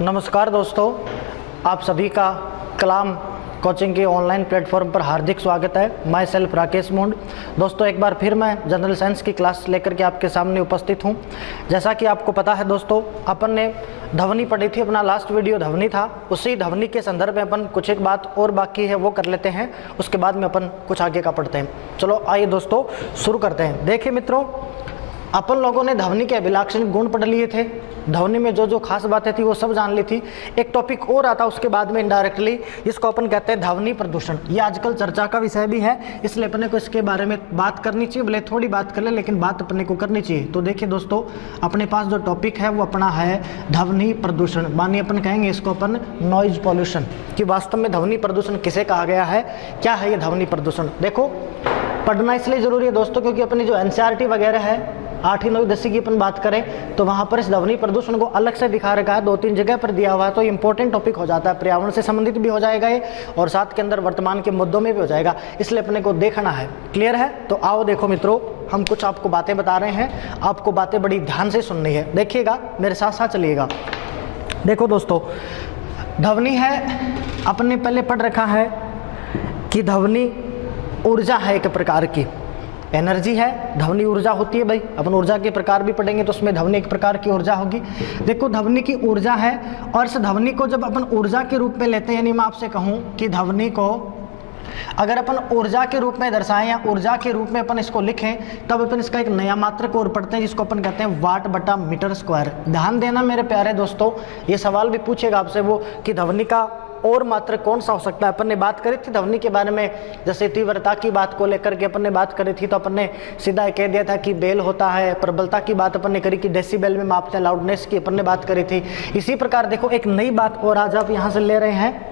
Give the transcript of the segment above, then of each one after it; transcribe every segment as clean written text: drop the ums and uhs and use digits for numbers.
नमस्कार दोस्तों, आप सभी का कलाम कोचिंग के ऑनलाइन प्लेटफॉर्म पर हार्दिक स्वागत है। माई सेल्फ राकेश मुंड। दोस्तों, एक बार फिर मैं जनरल साइंस की क्लास लेकर के आपके सामने उपस्थित हूं। जैसा कि आपको पता है दोस्तों, अपन ने ध्वनि पढ़ी थी, अपना लास्ट वीडियो ध्वनि था। उसी ध्वनि के संदर्भ में अपन कुछ एक बात और बाकी है वो कर लेते हैं, उसके बाद में अपन कुछ आगे का पढ़ते हैं। चलो आइए दोस्तों शुरू करते हैं। देखिए मित्रों, अपन लोगों ने ध्वनि के अभिलाक्षणिक गुण पढ़ लिए थे, ध्वनि में जो जो खास बातें थी वो सब जान ली थी। एक टॉपिक और आता उसके बाद में इनडायरेक्टली, जिसको अपन कहते हैं ध्वनि प्रदूषण। ये आजकल चर्चा का विषय भी है, इसलिए अपने को इसके बारे में बात करनी चाहिए। भले थोड़ी बात कर ले, लेकिन बात अपने को करनी चाहिए। तो देखिए दोस्तों, अपने पास जो टॉपिक है वो अपना है ध्वनि प्रदूषण। मानिए अपन कहेंगे इसको अपन नॉइज पॉल्यूशन, कि वास्तव में ध्वनि प्रदूषण किसे कहा गया है, क्या है ये ध्वनि प्रदूषण। देखो, पढ़ना इसलिए जरूरी है दोस्तों क्योंकि अपनी जो एनसीईआरटी वगैरह है 8वीं 9वीं 10वीं की अपन बात करें तो वहाँ पर इस ध्वनि प्रदूषण को अलग से दिखा रखा है, 2-3 जगह पर दिया हुआ है। तो इंपॉर्टेंट टॉपिक हो जाता है, पर्यावरण से संबंधित भी हो जाएगा ये, और साथ के अंदर वर्तमान के मुद्दों में भी हो जाएगा, इसलिए अपने को देखना है। क्लियर है? तो आओ देखो मित्रों, हम कुछ आपको बातें बता रहे हैं, आपको बातें बड़ी ध्यान से सुननी है। देखिएगा, मेरे साथ साथ चलिएगा। देखो दोस्तों, ध्वनि है, अपने पहले पढ़ रखा है कि ध्वनि ऊर्जा है, एक प्रकार की एनर्जी है। ध्वनि ऊर्जा होती है भाई, अपन ऊर्जा के प्रकार भी पढ़ेंगे तो उसमें ध्वनि एक प्रकार की ऊर्जा होगी। देखो, ध्वनि की ऊर्जा है, और इस ध्वनि को जब अपन ऊर्जा के रूप में लेते हैं, यानी मैं आपसे कहूँ कि ध्वनि को अगर अपन ऊर्जा के रूप में दर्शाएं या ऊर्जा के रूप में अपन इसको लिखें, तब अपन इसका एक नया मात्रक और पढ़ते हैं जिसको अपन कहते हैं वाट बटा मीटर स्क्वायर। ध्यान देना मेरे प्यारे दोस्तों, ये सवाल भी पूछेगा आपसे वो कि ध्वनि का और मात्र कौन सा हो सकता है। अपन ने बात करी थी ध्वनि के बारे में, जैसे तीव्रता की बात को लेकर के अपन ने बात करी थी, तो अपन ने सीधा कह दिया था कि बेल होता है। प्रबलता की बात अपन ने करी कि डेसिबल में मापते हैं, लाउडनेस की अपन ने बात करी थी। इसी प्रकार देखो, एक नई बात और आज आप यहाँ से ले रहे हैं,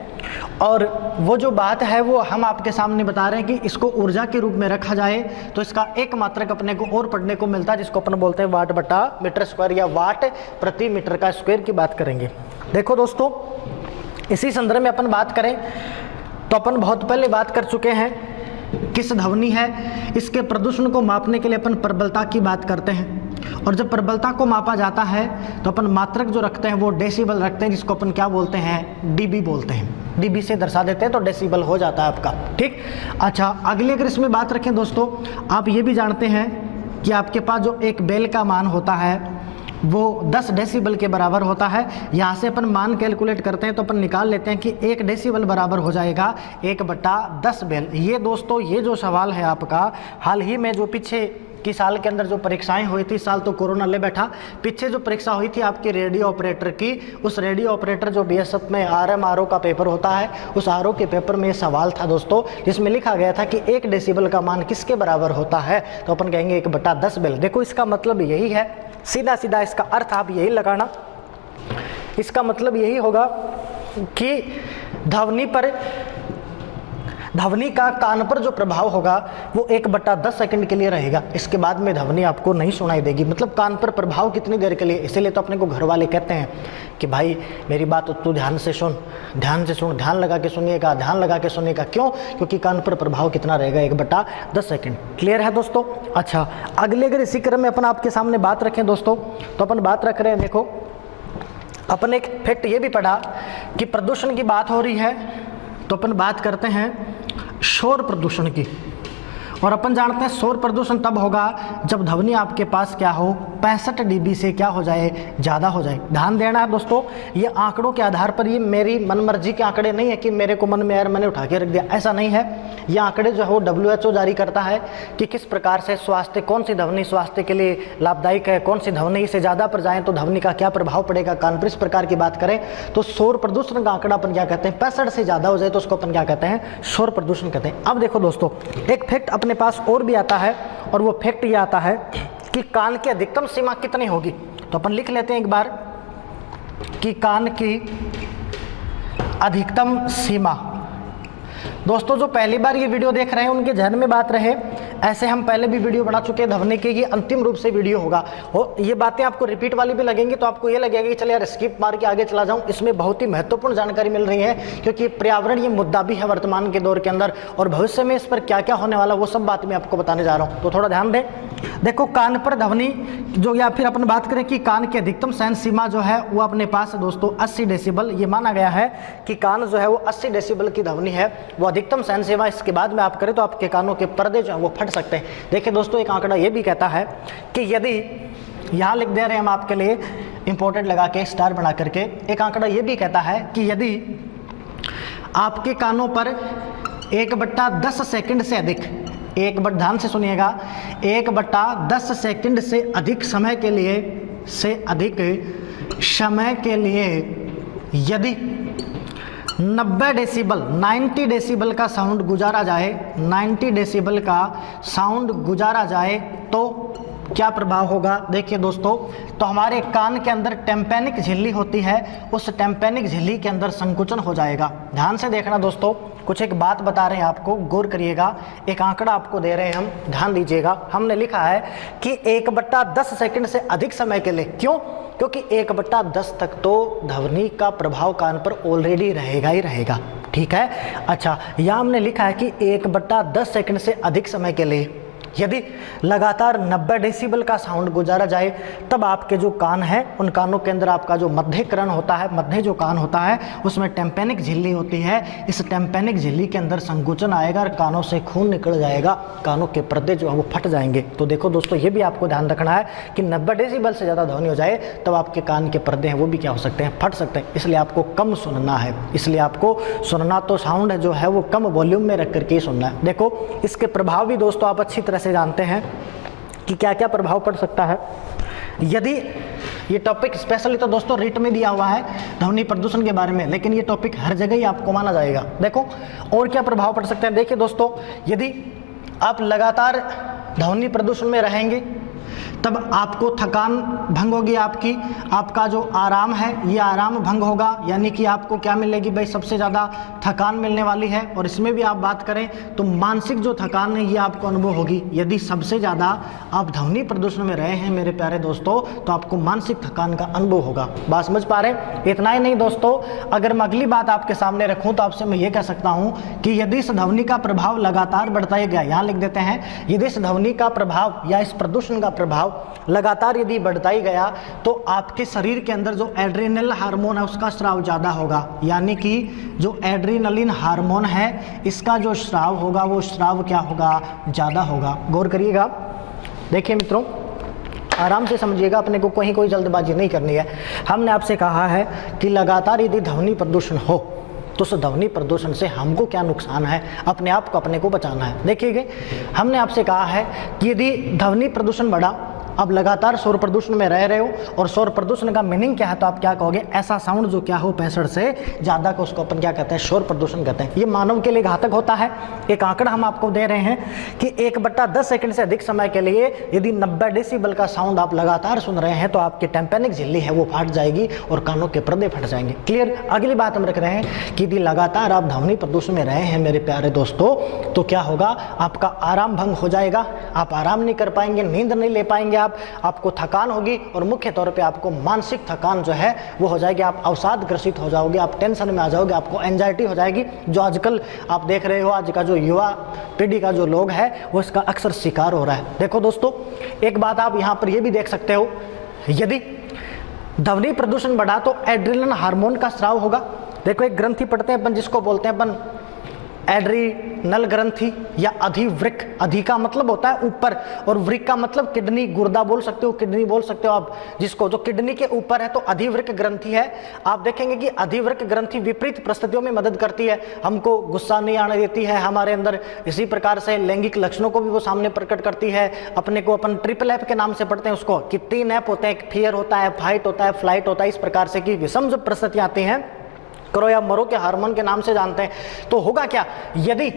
और वो जो बात है वो हम आपके सामने बता रहे हैं कि इसको ऊर्जा के रूप में रखा जाए तो इसका एक मात्रक अपने को और पढ़ने को मिलता है, जिसको अपन बोलते हैं वाट बटा मीटर स्क्वायर, या वाट प्रति मीटर का स्क्वायर की बात करेंगे। देखो दोस्तों, इसी संदर्भ में अपन बात करें तो अपन बहुत पहले बात कर चुके हैं किस ध्वनि है, इसके प्रदूषण को मापने के लिए अपन प्रबलता की बात करते हैं। और जब प्रबलता को मापा जाता है तो अपन मात्रक जो रखते हैं वो डेसिबल रखते हैं, जिसको अपन क्या बोलते हैं, डीबी बोलते हैं। डीबी से दर्शा देते हैं तो डेसिबल हो जाता है आपका, ठीक। अच्छा, अगली अगर इसमें बात रखें दोस्तों, आप ये भी जानते हैं कि आपके पास जो एक बेल का मान होता है वो 10 डेसिबल के बराबर होता है। यहाँ से अपन मान कैलकुलेट करते हैं तो अपन निकाल लेते हैं कि 1 डेसिबल बराबर हो जाएगा 1/10 बेल। ये दोस्तों, ये जो सवाल है आपका, हाल ही में जो पीछे की साल के अंदर जो परीक्षाएं हुई थी, साल तो कोरोना ले बैठा, पीछे जो परीक्षा हुई थी आपकी रेडियो ऑपरेटर की, उस रेडियो ऑपरेटर जो बीएसएफ में आरएमआरओ का पेपर होता है, उस आरओ के पेपर में ये सवाल था दोस्तों, जिसमें लिखा गया था कि 1 डेसिबल का मान किसके बराबर होता है, तो अपन कहेंगे 1/10 बेल। देखो, इसका मतलब यही है, सीधा सीधा इसका अर्थ आप यही लगाना, इसका मतलब यही होगा कि ध्वनि का कान पर जो प्रभाव होगा वो 1/10 सेकंड के लिए रहेगा। इसके बाद में ध्वनि आपको नहीं सुनाई देगी। मतलब कान पर प्रभाव कितनी देर के लिए, इसीलिए तो अपने को घर वाले कहते हैं कि भाई मेरी बात तू ध्यान से सुन, ध्यान से सुन, ध्यान लगा के सुनिएगा, ध्यान लगा के सुनिएगा। क्यों? क्योंकि कान पर प्रभाव कितना रहेगा, 1/10 सेकंड। क्लियर है दोस्तों? अच्छा, अगले अगर इसी क्रम में अपन आपके सामने बात रखें दोस्तों, तो अपन बात रख रहे हैं, देखो अपन एक फैक्ट ये भी पढ़ा कि प्रदूषण की बात हो रही है तो अपन बात करते हैं शोर प्रदूषण की। और अपन जानते हैं शोर प्रदूषण तब होगा जब ध्वनि आपके पास क्या हो, 65 dB से क्या हो जाए, ज़्यादा हो जाए। ध्यान देना है दोस्तों, ये आंकड़ों के आधार पर, ये मेरी मनमर्जी के आंकड़े नहीं है कि मेरे को मन में आया मैंने उठा के रख दिया, ऐसा नहीं है। ये आंकड़े जो है वो WHO जारी करता है कि किस प्रकार से स्वास्थ्य, कौन सी ध्वनि स्वास्थ्य के लिए लाभदायक है, कौन सी ध्वनि से ज़्यादा पर जाएँ तो ध्वनि का क्या प्रभाव पड़ेगा कान पर। इस प्रकार की बात करें तो शोर प्रदूषण का आंकड़ा अपन क्या कहते हैं, 65 से ज़्यादा हो जाए तो उसको अपन क्या कहते हैं, शोर प्रदूषण कहते हैं। अब देखो दोस्तों, एक फैक्ट अपने पास और भी आता है, और वो फैक्ट ये आता है कि कान की अधिकतम सीमा कितनी होगी। तो अपन लिख लेते हैं एक बार कि कान की अधिकतम सीमा। दोस्तों, जो पहली बार ये वीडियो देख रहे हैं उनके ध्यान में बात रहे, ऐसे हम पहले भी वीडियो बना चुके हैं ध्वनि के, ये अंतिम रूप से वीडियो होगा। और ये बातें आपको रिपीट वाली भी लगेंगी तो आपको ये लगेगा कि चल यार स्किप मार के आगे चला जाऊं। इसमें बहुत ही महत्वपूर्ण जानकारी मिल रही है, क्योंकि पर्यावरण ये मुद्दा भी है वर्तमान के दौर के अंदर, और भविष्य में इस पर क्या क्या होने वाला वो सब बात मैं आपको बताने जा रहा हूँ। तो थोड़ा ध्यान दें। देखो कान पर ध्वनि जो, या फिर अपन बात करें कि कान की अधिकतम सहन सीमा जो है वो अपने पास है दोस्तों 80 डेसिबल। ये माना गया है कि कान जो है वो 80 डेसिबल की ध्वनि है वो अधिकतम सहन सीमा। इसके बाद में आप करें तो आपके कानों के पर्दे जो है वो फट सकते हैं। देखिए दोस्तों एक आंकड़ा ये भी कहता है कि यदि, यहाँ लिख दे रहे हैं हम आपके लिए इंपॉर्टेंट लगा के स्टार बना करके, एक आंकड़ा ये भी कहता है कि यदि आपके कानों पर 1/10 सेकंड से अधिक, ध्यान से सुनिएगा, 1/10 सेकंड से अधिक समय के लिए यदि 90 डेसिबल 90 डेसिबल का साउंड गुजारा जाए, 90 डेसिबल का साउंड गुजारा जाए तो क्या प्रभाव होगा। देखिए दोस्तों, तो हमारे कान के अंदर टेम्पेनिक झिल्ली होती है, उस टेम्पेनिक झिल्ली के अंदर संकुचन हो जाएगा। ध्यान से देखना दोस्तों, कुछ एक बात बता रहे हैं आपको, गौर करिएगा। एक आंकड़ा आपको दे रहे हैं हम, ध्यान दीजिएगा। हमने लिखा है कि 1/10 सेकंड से अधिक समय के लिए, क्यों? क्योंकि 1/10 तक तो ध्वनि का प्रभाव कान पर ऑलरेडी रहेगा ही रहेगा, ठीक है। अच्छा, यहाँ हमने लिखा है कि 1/10 सेकंड से अधिक समय के लिए यदि लगातार 90 डेसिबल का साउंड गुजारा जाए, तब आपके जो कान हैं उन कानों के अंदर आपका जो मध्यकरण होता है, मध्य जो कान होता है उसमें टेम्पेनिक झिल्ली होती है। इस टेम्पेनिक झिल्ली के अंदर संकुचन आएगा और कानों से खून निकल जाएगा, कानों के पर्दे जो है वो फट जाएंगे। तो देखो दोस्तों, ये भी आपको ध्यान रखना है कि 90 डेसिबल से ज़्यादा ध्वनि हो जाए तब आपके कान के पर्दे हैं वो भी क्या हो सकते हैं, फट सकते हैं। इसलिए आपको कम सुनना है, इसलिए आपको सुनना तो साउंड जो है वो कम वॉल्यूम में रख करके ही सुनना है। देखो इसके प्रभाव भी दोस्तों आप अच्छी तरह से जानते हैं कि क्या क्या प्रभाव पड़ सकता है। यदि ये टॉपिक स्पेशली तो दोस्तों रीट में दिया हुआ है ध्वनि प्रदूषण के बारे में, लेकिन ये टॉपिक हर जगह ही आपको माना जाएगा। देखो और क्या प्रभाव पड़ सकते हैं। देखिए दोस्तों, यदि आप लगातार ध्वनि प्रदूषण में रहेंगे तब आपको थकान भंग होगी, आपका जो आराम है ये आराम भंग होगा, यानी कि आपको क्या मिलेगी भाई, सबसे ज़्यादा थकान मिलने वाली है। और इसमें भी आप बात करें तो मानसिक जो थकान है ये आपको अनुभव होगी। यदि सबसे ज़्यादा आप ध्वनि प्रदूषण में रहे हैं मेरे प्यारे दोस्तों, तो आपको मानसिक थकान का अनुभव होगा। बात समझ पा रहे हैं? इतना ही नहीं दोस्तों, अगर मैं अगली बात आपके सामने रखूँ तो आपसे मैं ये कह सकता हूँ कि यदि इस ध्वनि का प्रभाव लगातार बढ़ता ही गया, यहाँ लिख देते हैं, यदि इस ध्वनि का प्रभाव या इस प्रदूषण का प्रभाव लगातार यदि बढ़ता ही गया तो आपके शरीर के अंदर जो एड्रेनल हार्मोन है उसका स्राव ज़्यादा होगा, यानी कि जो एड्रेनलिन हार्मोन है इसका जो स्राव होगा वो स्राव क्या होगा, ज़्यादा होगा। गौर करिएगा। देखिए मित्रों, आराम से समझिएगा, अपने को कोई जल्दबाजी नहीं करनी है। हमने आपसे कहा है कि लगातार यदि ध्वनि प्रदूषण हो तो उस ध्वनि प्रदूषण से हमको क्या नुकसान है, अपने आप को अपने को बचाना है। देखिए हमने आपसे कहा है कि यदि ध्वनि प्रदूषण बढ़ा, अब लगातार शोर प्रदूषण में रह रहे हो, और शोर प्रदूषण का मीनिंग क्या है तो आप क्या कहोगे, ऐसा साउंड जो क्या हो 65 से ज़्यादा को उसको अपन क्या कहते हैं, शोर प्रदूषण कहते हैं। ये मानव के लिए घातक होता है। एक आंकड़ा हम आपको दे रहे हैं कि 1/10 सेकंड से अधिक समय के लिए यदि 90 डेसिबल का साउंड आप लगातार सुन रहे हैं तो आपकी टेम्पेनिक झिल्ली है वो फट जाएगी और कानों के पर्दे फट जाएंगे। क्लियर। अगली बात हम रख रहे हैं कि यदि लगातार आप ध्वनि प्रदूषण में रहे हैं मेरे प्यारे दोस्तों, तो क्या होगा, आपका आराम भंग हो जाएगा, आप आराम नहीं कर पाएंगे, नींद नहीं ले पाएंगे, आपको थकान होगी और मुख्य तौर पे आपको मानसिक थकान जो है वो हो जाएगी। आप अवसाद ग्रसित हो जाओगे, आप टेंशन में आ जाओगे, आपको एंजाइटी हो जाएगी, जो आजकल आप देख रहे हो आज का जो युवा पीढ़ी का जो लोग है वो इसका अक्सर शिकार हो रहा है। देखो दोस्तों, एक बात आप यहाँ पर ये भी देख सकते हो, यदि ध्वनि प्रदूषण बढ़ा तो एड्रेनलिन हार्मोन का स्राव होगा। देखो एक ग्रंथि पढ़ते हैं अपन, जिसको बोलते हैं अपन एड्रीनल ग्रंथि या अधिवृक्क। अधि का मतलब होता है ऊपर और वृक्क का मतलब किडनी, गुर्दा बोल सकते हो, किडनी बोल सकते हो आप, जिसको जो किडनी के ऊपर है तो अधिवृक्क ग्रंथि है। आप देखेंगे कि अधिवृक्क ग्रंथि विपरीत परिस्थितियों में मदद करती है, हमको गुस्सा नहीं आने देती है हमारे अंदर, इसी प्रकार से लैंगिक लक्षणों को भी वो सामने प्रकट करती है। अपने को अपन ट्रिपल एफ के नाम से पढ़ते हैं उसको, कि 3 एफ होते हैं, एक फियर होता है, फाइट होता है, फ्लाइट होता है। इस प्रकार से कि विषम जब परिस्थितियां आती हैं, करो या मरो के हार्मोन के नाम से जानते हैं, तो होगा क्या, यदि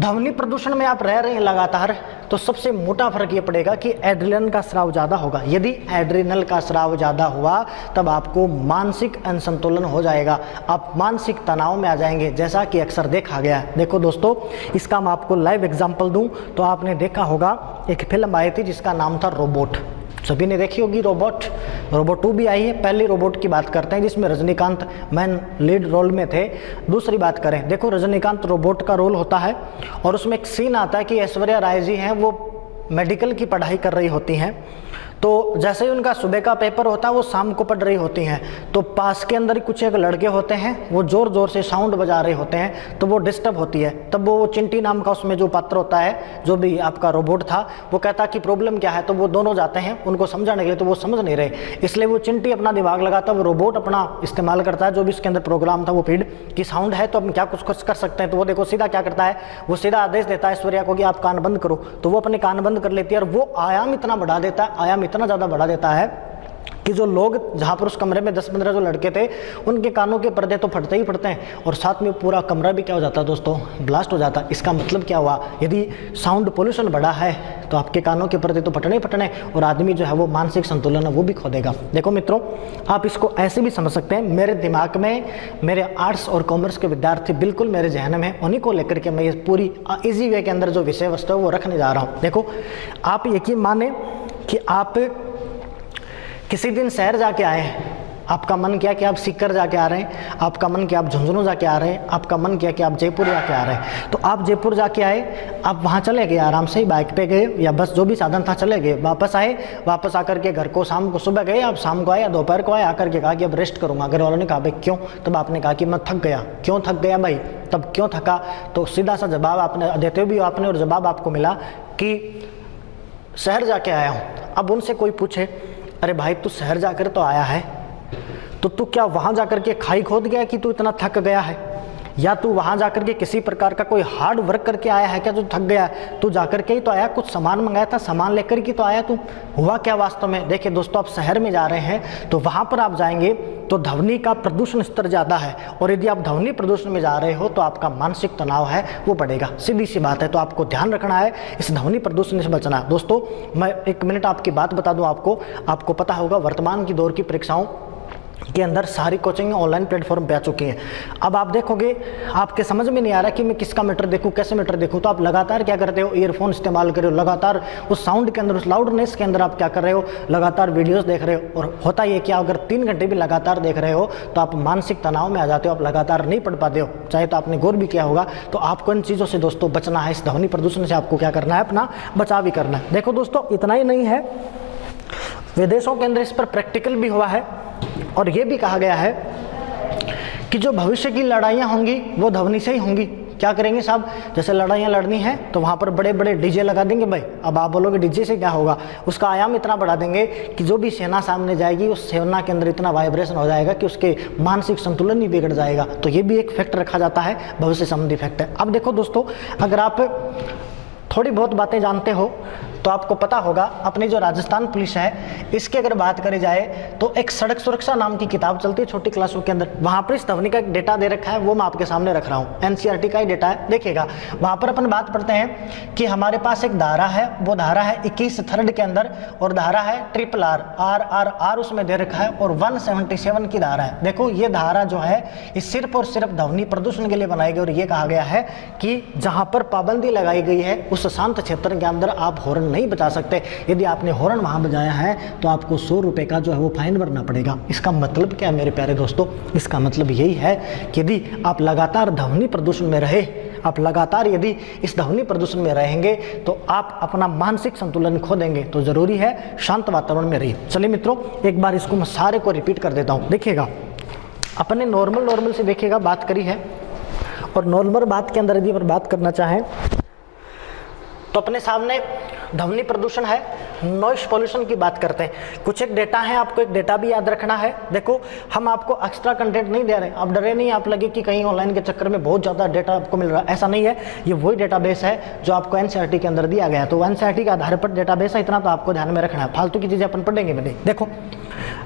ध्वनि प्रदूषण में आप रह रहे हैं लगातार, तो सबसे मोटा फर्क ये पड़ेगा कि एड्रेनलिन का स्राव ज़्यादा होगा। यदि एड्रेनल का स्राव ज़्यादा हुआ तब आपको मानसिक असंतुलन हो जाएगा, आप मानसिक तनाव में आ जाएंगे, जैसा कि अक्सर देखा गया है। देखो दोस्तों, इसका मैं आपको लाइव एग्जांपल दूं तो आपने देखा होगा, एक फिल्म आई थी जिसका नाम था रोबोट, सभी ने देखी होगी रोबोट 2 भी आई है। पहले रोबोट की बात करते हैं जिसमें रजनीकांत मैन लीड रोल में थे। दूसरी बात करें, देखो रजनीकांत रोबोट का रोल होता है और उसमें एक सीन आता है कि ऐश्वर्या राय जी हैं, वो मेडिकल की पढ़ाई कर रही होती हैं, तो जैसे ही उनका सुबह का पेपर होता है वो शाम को पढ़ रही होती हैं, तो पास के अंदर ही कुछ एक लड़के होते हैं, वो ज़ोर ज़ोर से साउंड बजा रहे होते हैं, तो वो डिस्टर्ब होती है। तब वो चिंटी नाम का उसमें जो पात्र होता है, जो भी आपका रोबोट था, वो कहता कि प्रॉब्लम क्या है, तो वो दोनों जाते हैं उनको समझाने के लिए, तो वो समझ नहीं रहे, इसलिए वो चिंटी अपना दिमाग लगाता है, वो रोबोट अपना इस्तेमाल करता है, जो भी इसके अंदर प्रोग्राम था वो फीड की साउंड है, तो हम क्या कुछ कर सकते हैं। तो वो देखो सीधा क्या करता है, वो सीधा आदेश देता है ऐश्वर्या को कि आप कान बंद करो, तो वो अपने कान बंद कर लेती है, और वो आयाम इतना बढ़ा देता है, आयाम इतना ज़्यादा बढ़ा देता है कि जो लोग जहाँ पर उस कमरे में 10-15 जो लड़के थे, उनके कानों के पर्दे तो फटते ही फटते हैं, और साथ में पूरा कमरा भी क्या हो जाता है दोस्तों, ब्लास्ट हो जाता है। इसका मतलब क्या हुआ, यदि साउंड पोल्यूशन बढ़ा है तो आपके कानों के पर्दे तो फटने ही फटने, और आदमी जो है वो मानसिक संतुलन है वो भी खो देगा। देखो मित्रों, आप इसको ऐसे भी समझ सकते हैं, मेरे दिमाग में मेरे आर्ट्स और कॉमर्स के विद्यार्थी बिल्कुल मेरे जहन में, उन्हीं को लेकर के मैं ये पूरी ईजी वे के अंदर जो विषय वस्तु है वो रखने जा रहा हूँ। देखो, आप यकीन माने कि आप किसी दिन शहर जाके आए हैं, आपका मन किया कि आप सीकर जाके आ रहे हैं, आपका मन किया आप झुंझुनू जाके आ रहे हैं, आपका मन किया कि आप जयपुर जाके आ रहे हैं, तो आप जयपुर जाके आए, आप वहाँ चले गए आराम से, बाइक पे गए या बस जो भी साधन था चले गए, वापस आए, वापस आकर के घर को शाम को, सुबह गए आप, शाम को आए या दोपहर को आए, आकर के कहा कि अब रेस्ट करूँगा। घर वालों ने कहा भाई क्यों, तब आपने कहा कि मैं थक गया। क्यों थक गया भाई, तब क्यों थका, तो सीधा सा जवाब आपने देते भी आपने, और जवाब आपको मिला कि शहर जाके आया हूँ। अब उनसे कोई पूछे, अरे भाई तू शहर जाकर तो आया है, तो तू क्या वहाँ जाकर के खाई खोद गया कि तू इतना थक गया है, या तू वहाँ जाकर के किसी प्रकार का कोई हार्ड वर्क करके आया है क्या, तू थक गया है, तू जाकर के ही तो आया, कुछ सामान मंगाया था, सामान लेकर के तो आया तू, हुआ क्या वास्तव में। देखिए दोस्तों, आप शहर में जा रहे हैं तो वहाँ पर आप जाएंगे तो ध्वनि का प्रदूषण स्तर ज़्यादा है, और यदि आप ध्वनि प्रदूषण में जा रहे हो तो आपका मानसिक तनाव है वो बढ़ेगा, सीधी सी बात है। तो आपको ध्यान रखना है, इस ध्वनि प्रदूषण से बचना है। दोस्तों, मैं 1 मिनट आपकी बात बता दूं, आपको पता होगा वर्तमान की दौर की परीक्षाओं के अंदर सारी कोचिंग ऑनलाइन प्लेटफॉर्म पे आ चुकी हैं। अब आप देखोगे, आपके समझ में नहीं आ रहा कि मैं किसका मीटर देखूं, कैसे मीटर देखूं, तो आप लगातार क्या करते हो, ईयरफोन इस्तेमाल कर रहे हो, लगातार उस साउंड के अंदर, उस लाउडनेस के अंदर आप क्या कर रहे हो, लगातार वीडियोस देख रहे हो। और होता ये कि अगर 3 घंटे भी लगातार देख रहे हो तो आप मानसिक तनाव में आ जाते हो, आप लगातार नहीं पढ़ पाते हो, चाहे तो आपने गौर भी किया होगा। तो आपको इन चीज़ों से दोस्तों बचना है, इस ध्वनि प्रदूषण से आपको क्या करना है, अपना बचाव भी करना है। देखो दोस्तों, इतना ही नहीं है, विदेशों के अंदर इस पर प्रैक्टिकल भी हुआ है, और ये भी कहा गया है कि जो भविष्य की लड़ाइयाँ होंगी वो ध्वनि से ही होंगी। क्या करेंगे साहब, जैसे लड़ाइयाँ लड़नी है तो वहाँ पर बड़े बड़े डीजे लगा देंगे भाई। अब आप बोलोगे डीजे से क्या होगा, उसका आयाम इतना बढ़ा देंगे कि जो भी सेना सामने जाएगी उस सेना के अंदर इतना वाइब्रेशन हो जाएगा कि उसके मानसिक संतुलन ही बिगड़ जाएगा। तो ये भी एक फैक्ट रखा जाता है, भविष्य संबंधी फैक्ट है। अब देखो दोस्तों, अगर आप थोड़ी बहुत बातें जानते हो तो आपको पता होगा, अपनी जो राजस्थान पुलिस है इसकी अगर बात करी जाए तो एक सड़क सुरक्षा नाम की किताब चलती है छोटी क्लासों के अंदर, वहाँ पर इस ध्वनि का एक डेटा दे रखा है, वो मैं आपके सामने रख रहा हूँ। एनसीईआरटी का ही डेटा है, देखिएगा वहाँ पर अपन बात पढ़ते हैं कि हमारे पास एक धारा है, वो धारा है 21 थर्ड के अंदर, और धारा है RRR उसमें दे रखा है, और 177 की धारा है। देखो ये धारा जो है ये सिर्फ और सिर्फ ध्वनि प्रदूषण के लिए बनाई गई, और ये कहा गया है कि जहाँ पर पाबंदी लगाई गई है उस शांत क्षेत्र के अंदर आप हॉर्न नहीं बजा सकते। यदि आपने हॉर्न वहां बजाया है तो आपको 100 रुपए का जो है वो फाइन भरना पड़ेगा। इसका मतलब क्या है मेरे प्यारे दोस्तों, इसका मतलब यही है कि यदि आप लगातार ध्वनि प्रदूषण में रहे, आप लगातार यदि इस ध्वनि प्रदूषण में रहेंगे तो आप अपना मानसिक संतुलन खो देंगे। तो जरूरी है शांत वातावरण में रहिए। चलिए मित्रों, एक बार इसको मैं सारे को रिपीट कर देता हूँ। देखिएगा, अपने नॉर्मल से देखिएगा बात करी है, और नॉर्मल बात के अंदर यदि पर बात करना चाहें तो अपने सामने ध्वनि प्रदूषण है, नॉइस पॉल्यूशन की बात करते हैं। कुछ एक डेटा है, आपको एक डेटा भी याद रखना है। देखो, हम आपको एक्स्ट्रा कंटेंट नहीं दे रहे, आप डरे नहीं, आप लगे कि कहीं ऑनलाइन के चक्कर में बहुत ज़्यादा डेटा आपको मिल रहा है, ऐसा नहीं है। ये वही डेटाबेस है जो आपको एनसीईआरटी के अंदर दिया गया है, तो एनसीईआरटी के आधार पर डेटाबेस है, इतना तो आपको ध्यान में रखना है, फालतू की चीज़ें अपन पढ़ेंगे नहीं। देखो,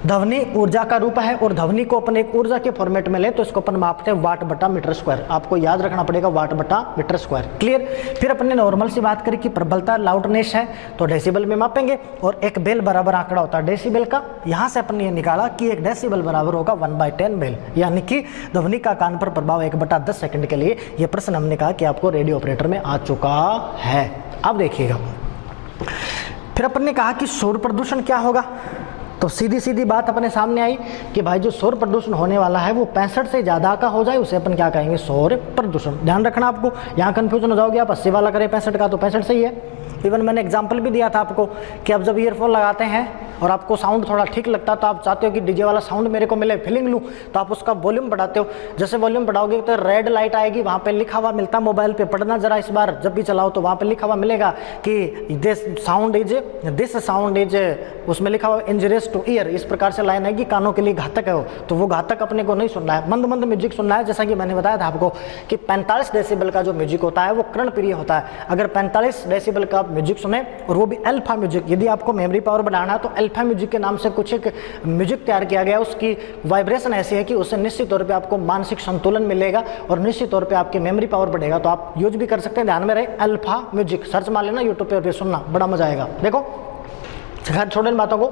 ध्वनि ऊर्जा का रूप है, और ध्वनि को अपन एक ऊर्जा के फॉर्मेट में ले तो इसको अपन मापते हैं वाट बटा मीटर स्क्वायर। आपको याद रखना पड़ेगा वाट बटा मीटर स्क्वायर। क्लियर। फिर अपने नॉर्मल सी बात करें कि प्रबलता लाउडनेस है तो डेसिबल में मापेंगे, और एक बेल बराबर आंकड़ा होता है डेसिबल का। यहाँ से अपन ये निकाला कि 1 डेसिबल बराबर होगा 1/10 बेल, यानी कि ध्वनि का कान पर प्रभाव 1/10 सेकंड के लिए। ये प्रश्न हमने कहा कि आपको रेडियो ऑपरेटर में आ चुका है। अब देखिएगा, फिर अपन ने कहा कि शोर प्रदूषण क्या होगा, तो सीधी बात अपने सामने आई कि भाई जो शोर प्रदूषण होने वाला है वो 65 से ज़्यादा का हो जाए उसे अपन क्या कहेंगे, शोर प्रदूषण। ध्यान रखना, आपको यहाँ कंफ्यूजन हो जाओगे, आप 80 वाला करें 65 का तो 65 सही है, इवन मैंने एग्जाम्पल भी दिया था आपको कि आप जब ईयरफोन लगाते हैं और आपको साउंड थोड़ा ठीक लगता है तो आप चाहते हो कि डीजे वाला साउंड मेरे को मिले, फीलिंग लूँ, तो आप उसका वॉल्यूम बढ़ाते हो। जैसे वॉल्यूम बढ़ाओगे तो रेड लाइट आएगी, वहाँ पे लिखा हुआ मिलता है मोबाइल पे, पढ़ना जरा इस बार जब भी चलाओ तो वहाँ पे लिखा हुआ मिलेगा कि दिस साउंड इज, उसमें लिखा हुआ इंजरियस टू ईयर, इस प्रकार से लाइन आएगी, कानों के लिए घातक है वो। तो वो घातक अपने को नहीं सुनना है, मंद मंद म्यूजिक सुनना है। जैसा कि मैंने बताया था आपको कि 45 डेसिबल का जो म्यूजिक होता है वो कर्णप्रिय होता है। अगर 45 डेसिबल का म्यूजिक सुने और वो भी अल्फा म्यूजिक, यदि आपको मेमोरी पावर बढ़ाना है तो अल्फा म्यूजिक के नाम से कुछ एक म्यूजिक तैयार किया गया है, उसकी वाइब्रेशन ऐसी है कि उससे निश्चित तौर पे आपको मानसिक संतुलन मिलेगा और निश्चित तौर पे आपकी मेमोरी पावर बढ़ेगा। तो आप यूज भी कर सकते हैं, ध्यान में रहे, अल्फा म्यूजिक सर्च मार लेना यूट्यूब पे सुनना, बड़ा मजा आएगा। देखो छोड़े इन बातों को।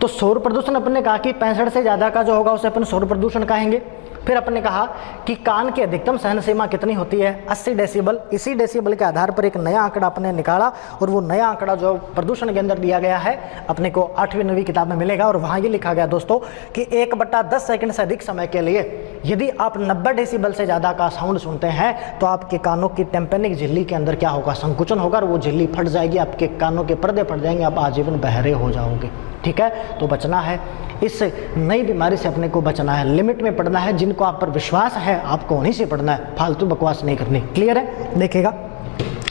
तो शोर प्रदूषण अपन ने कहा कि 65 से ज़्यादा का जो होगा उसे अपन शोर प्रदूषण कहेंगे। फिर अपन ने कहा कि कान की अधिकतम सहन सीमा कितनी होती है, 80 डेसिबल। इसी डेसिबल के आधार पर एक नया आंकड़ा अपने निकाला और वो नया आंकड़ा जो प्रदूषण के अंदर दिया गया है अपने को 8वीं 9वीं किताब में मिलेगा। और वहाँ ये लिखा गया दोस्तों कि 1/10 सेकंड से अधिक समय के लिए यदि आप 90 डेसिबल से ज़्यादा का साउंड सुनते हैं तो आपके कानों की टेम्पेनिक झिल्ली के अंदर क्या होगा, संकुचन होगा और वो झिल्ली फट जाएगी, आपके कानों के पर्दे फट जाएंगे, आप आजीवन बहरे हो जाओगे। ठीक है, तो बचना है, इस नई बीमारी से अपने को बचना है, लिमिट में पढ़ना है, जिनको आप पर विश्वास है आपको उन्हीं से पढ़ना है, फालतू बकवास नहीं करनी। क्लियर है? देखिएगा,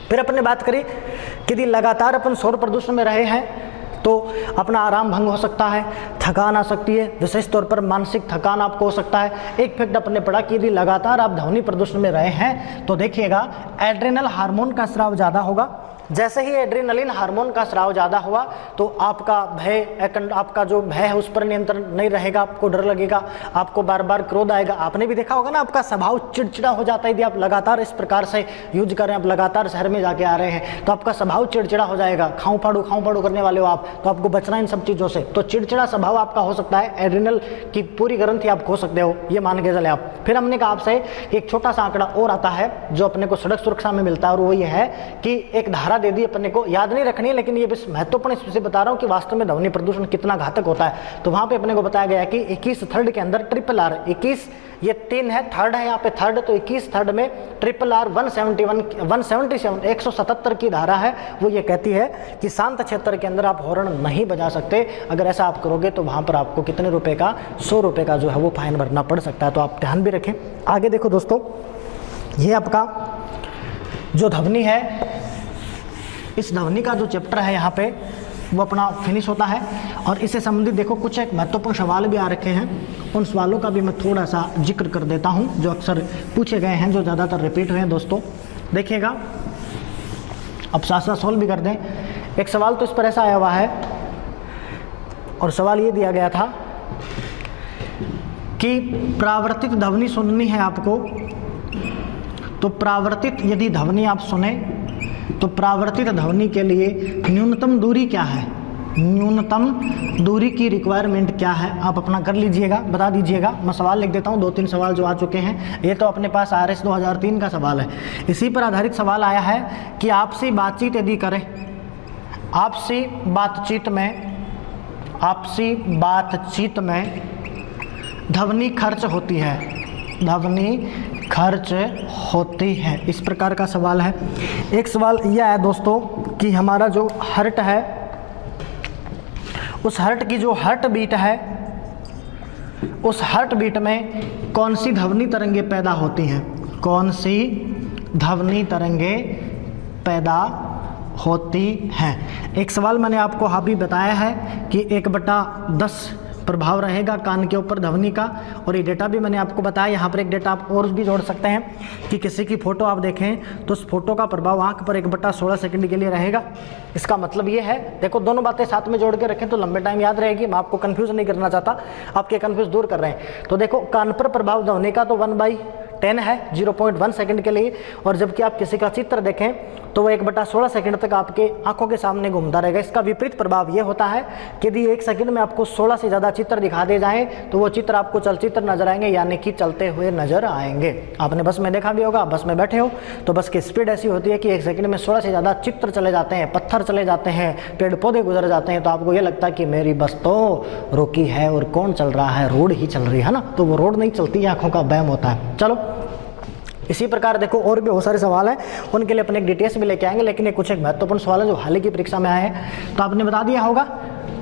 फिर अपन ने बात करी कि यदि लगातार अपन शोर प्रदूषण में रहे हैं तो अपना आराम भंग हो सकता है, थकान आ सकती है, विशेष तौर पर मानसिक थकान आपको हो सकता है। एक फैक्ट अपन ने पढ़ा कि यदि लगातार आप ध्वनि प्रदूषण में रहे हैं तो देखिएगा एड्रेनल हार्मोन का स्राव ज़्यादा होगा। जैसे ही एड्रेनलिन हार्मोन का स्राव ज़्यादा हुआ तो आपका भय, आपका जो भय है उस पर नियंत्रण नहीं रहेगा, आपको डर लगेगा, आपको बार बार क्रोध आएगा। आपने भी देखा होगा ना, आपका स्वभाव चिड़चिड़ा हो जाता है यदि आप लगातार इस प्रकार से यूज कर रहे हैं, आप लगातार शहर में जाके आ रहे हैं तो आपका स्वभाव चिड़चिड़ा हो जाएगा, खाऊं फाड़ू करने वाले हो आप, तो आपको बचना इन सब चीज़ों से। तो चिड़चिड़ा स्वभाव आपका हो सकता है, एड्रेनल की पूरी ग्रंथि आप खो सकते हो, ये मान के चले आप। फिर हमने कहा आपसे एक छोटा सा आंकड़ा और आता है जो अपने को सड़क सुरक्षा में मिलता है और वो ये है कि एक धारा दे दी अपने को, याद नहीं रखनी है लेकिन ये बस महत्वपूर्ण इससे बता रहा हूँ कि वास्तव में ध्वनि प्रदूषण कितना घातक होता है। तो वहाँ पे अपने को बताया गया कि 21 थर्ड के अंदर ट्रिपल आर, 21 ये 3 है, थर्ड है यहाँ पे थर्ड, तो 21 थर्ड में ट्रिपल आर 177 की धारा है, वो ये कहती है कि शांत क्षेत्र के अंदर आप हॉर्न नहीं बजा सकते। अगर ऐसा आप करोगे तो वहाँ पर आपको कितने रुपए का, 100 रुपये का जो है वो फाइन भरना पड़ सकता है। तो आप ध्यान भी रखें। आगे देखो दोस्तों, ये आपका जो ध्वनि है, इस ध्वनि का जो चैप्टर है यहाँ पे वो अपना फिनिश होता है। और इससे संबंधित देखो कुछ एक महत्वपूर्ण सवाल भी आ रखे हैं, उन सवालों का भी मैं थोड़ा सा जिक्र कर देता हूँ जो अक्सर पूछे गए हैं, जो ज़्यादातर रिपीट हुए हैं। दोस्तों देखिएगा, अब साथ साथ सॉल्व भी कर दें। एक सवाल तो इस पर ऐसा आया हुआ है और सवाल ये दिया गया था कि प्रावर्तित ध्वनि सुननी है आपको, तो प्रावर्तित यदि ध्वनि आप सुने तो प्रावर्तित ध्वनि के लिए न्यूनतम दूरी क्या है, न्यूनतम दूरी की रिक्वायरमेंट क्या है, आप अपना कर लीजिएगा, बता दीजिएगा। मैं सवाल लिख देता हूँ, 2-3 सवाल जो आ चुके हैं। ये तो अपने पास RS 2003 का सवाल है, इसी पर आधारित सवाल आया है कि आपसी बातचीत यदि करें, आपसी बातचीत में ध्वनि खर्च होती है, ध्वनि खर्च होती है, इस प्रकार का सवाल है। एक सवाल यह है दोस्तों कि हमारा जो हार्ट है, उस हार्ट की जो हार्ट बीट है, उस हार्ट बीट में कौन सी ध्वनि तरंगे पैदा होती हैं, कौन सी ध्वनि तरंगे पैदा होती हैं। एक सवाल मैंने आपको अभी बताया है कि 1/10 प्रभाव रहेगा कान के ऊपर ध्वनि का, और ये डेटा भी मैंने आपको बताया। यहाँ पर एक डेटा आप और भी जोड़ सकते हैं कि किसी की फ़ोटो आप देखें तो उस फोटो का प्रभाव आंख पर 1/16 सेकंड के लिए रहेगा। इसका मतलब ये है, देखो दोनों बातें साथ में जोड़ के रखें तो लंबे टाइम याद रहेगी। मैं आपको कन्फ्यूज़ नहीं करना चाहता, आपके कन्फ्यूज दूर कर रहे हैं। तो देखो कान पर प्रभाव ध्वनि का तो 1/10 है, 0.1 सेकंड के लिए, और जबकि आप किसी का चित्र देखें तो वो 1/16 सेकंड तक आपके आंखों के सामने घूमता रहेगा। इसका विपरीत प्रभाव ये होता है कि यदि 1 सेकंड में आपको 16 से ज़्यादा चित्र दिखा दे जाएं तो वो चित्र आपको चलचित्र नजर आएंगे, यानी कि चलते हुए नजर आएंगे। आपने बस में देखा भी होगा, बस में बैठे हो तो बस की स्पीड ऐसी होती है कि 1 सेकंड में 16 से ज़्यादा चित्र चले जाते हैं, पत्थर चले जाते हैं, पेड़ पौधे गुजर जाते हैं, तो आपको ये लगता है कि मेरी बस तो रुकी है और कौन चल रहा है, रोड ही चल रही है ना। तो वो रोड नहीं चलती, आंखों का वहम होता है। चलो इसी प्रकार देखो और भी बहुत सारे सवाल हैं, उनके लिए अपने एक डिटेल्स भी लेके आएंगे, लेकिन ये कुछ एक महत्वपूर्ण सवाल है जो हाल ही की परीक्षा में आए हैं। तो आपने बता दिया होगा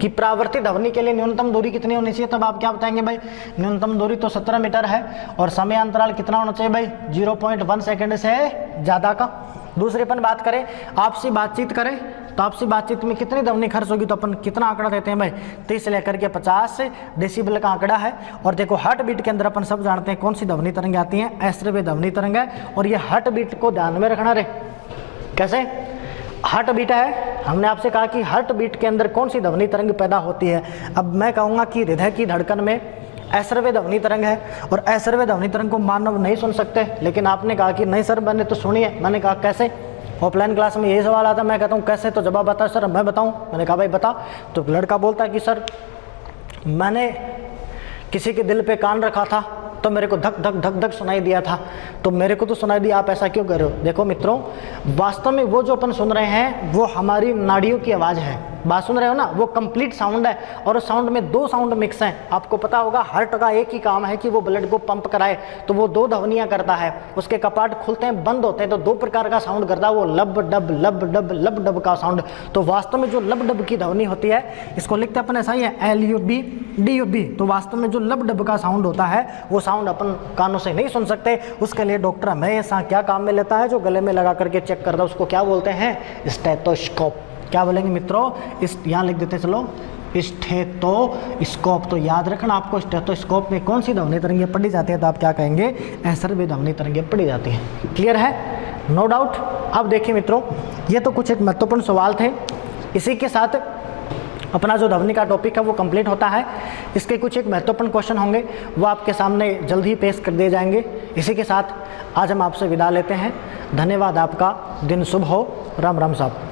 कि परावर्तित ध्वनि के लिए न्यूनतम दूरी कितनी होनी चाहिए, तब आप क्या बताएंगे भाई, न्यूनतम दूरी तो 17 मीटर है, और समय अंतराल कितना होना चाहिए भाई, 0.1 सेकेंड से ज़्यादा का। दूसरे अपन बात करें, आपसी बातचीत करें, तो आपसी बातचीत में कितनी ध्वनि खर्च होगी, तो अपन कितना आंकड़ा देते हैं भाई, 30 से लेकर के 50 डेसिबल का आंकड़ा है। और देखो हार्ट बीट के अंदर अपन सब जानते हैं कौन सी ध्वनि तरंग आती है, अश्रव्य ध्वनि तरंग है, और ये हार्ट बीट को ध्यान में रखना रे। कैसे हार्ट बीट है, हमने आपसे कहा कि हार्ट बीट के अंदर कौन सी ध्वनि तरंग पैदा होती है। अब मैं कहूँगा कि हृदय की धड़कन में अश्रव्य ध्वनि तरंग है, और अश्रव्य ध्वनि तरंग को मानव नहीं सुन सकते, लेकिन आपने कहा कि नहीं सर मैंने तो सुनी है। मैंने कहा कैसे, ऑफलाइन क्लास में यही सवाल आता, मैं कहता हूँ कैसे, तो जवाब आता है सर मैं बताऊँ। मैंने कहा भाई बता, तो लड़का बोलता है कि सर मैंने किसी के दिल पे कान रखा था तो मेरे को धक धक धक धक सुनाई दिया था, तो मेरे को तो सुनाई दिया, आप ऐसा क्यों कर रहे हो। देखो मित्रों, वास्तव में वो जो अपन सुन रहे हैं वो हमारी नाड़ियों की आवाज़ है, बात सुन रहे हो ना, वो कंप्लीट साउंड है, और उस साउंड में दो साउंड मिक्स हैं। आपको पता होगा हार्ट का एक ही काम है कि वो ब्लड को पंप कराए, तो वो दो ध्वनियाँ करता है, उसके कपाट खुलते हैं बंद होते हैं तो दो प्रकार का साउंड करता है, वो लब डब लब डब लब डब का साउंड। तो वास्तव में जो लब डब की ध्वनि होती है, इसको लिखते अपन ऐसा ही है LUB DUB, तो वास्तव में जो लब डब का साउंड होता है वो साउंड अपन कानों से नहीं सुन सकते। उसके लिए डॉक्टर हमेशा क्या काम में लेता है, जो गले में लगा करके चेक करता है, उसको क्या बोलते हैं, स्टेथोस्कोप। क्या बोलेंगे मित्रों, इस यहाँ लिख देते चलो, स्टेथोस्कोप। तो याद रखना आपको, स्टेथोस्कोप में कौन सी ध्वनि तरंगें पढ़ी जाती है, तो आप क्या कहेंगे, अश्रव्य ध्वनि तरंगें पढ़ी जाती है। क्लियर है, नो डाउट। अब देखिए मित्रों, ये तो कुछ एक महत्वपूर्ण सवाल थे, इसी के साथ अपना जो ध्वनि का टॉपिक है वो कंप्लीट होता है। इसके कुछ एक महत्वपूर्ण क्वेश्चन होंगे, वो आपके सामने जल्द ही पेश कर दिए जाएंगे। इसी के साथ आज हम आपसे विदा लेते हैं। धन्यवाद, आपका दिन शुभ हो। राम राम साहब।